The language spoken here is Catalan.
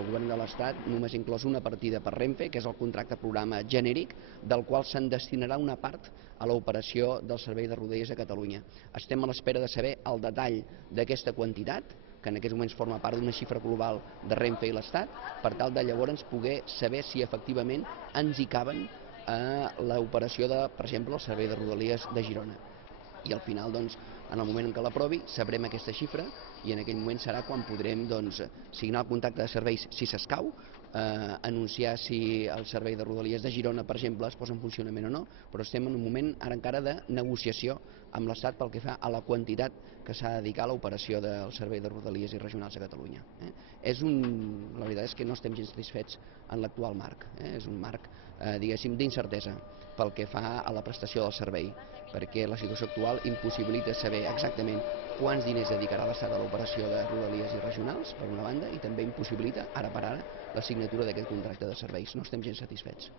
el govern de l'Estat només ha inclòs una partida per Renfe, que és el contracte programa genèric, del qual se'n destinarà una part a l'operació del servei de Rodalies a Catalunya. Estem a l'espera de saber el detall d'aquesta quantitat, que en aquests moments forma part d'una xifra global de Renfe i l'Estat, per tal de llavors poder saber si efectivament ens hi caben a l'operació de, per exemple, el servei de Rodalies de Girona. I al final, doncs, en el moment en què l'aprovi, sabrem aquesta xifra i en aquell moment serà quan podrem signar el contracte de serveis si s'escau, anunciar si el servei de Rodalies de Girona, per exemple, es posa en funcionament o no, però estem en un moment ara encara de negociació amb l'Estat pel que fa a la quantitat que s'ha de dedicar a l'operació del servei de Rodalies i regionals a Catalunya. La veritat és que no estem gens satisfets en l'actual marc, és un marc, diguéssim, d'incertesa pel que fa a la prestació del servei, perquè la situació actual impossibilita saber exactament quants diners dedicarà l'Estat a l'operació de Rodalies i regionals, per una banda, i també impossibilita, ara per ara, la signatura d'aquest contracte de serveis. No estem gens satisfets.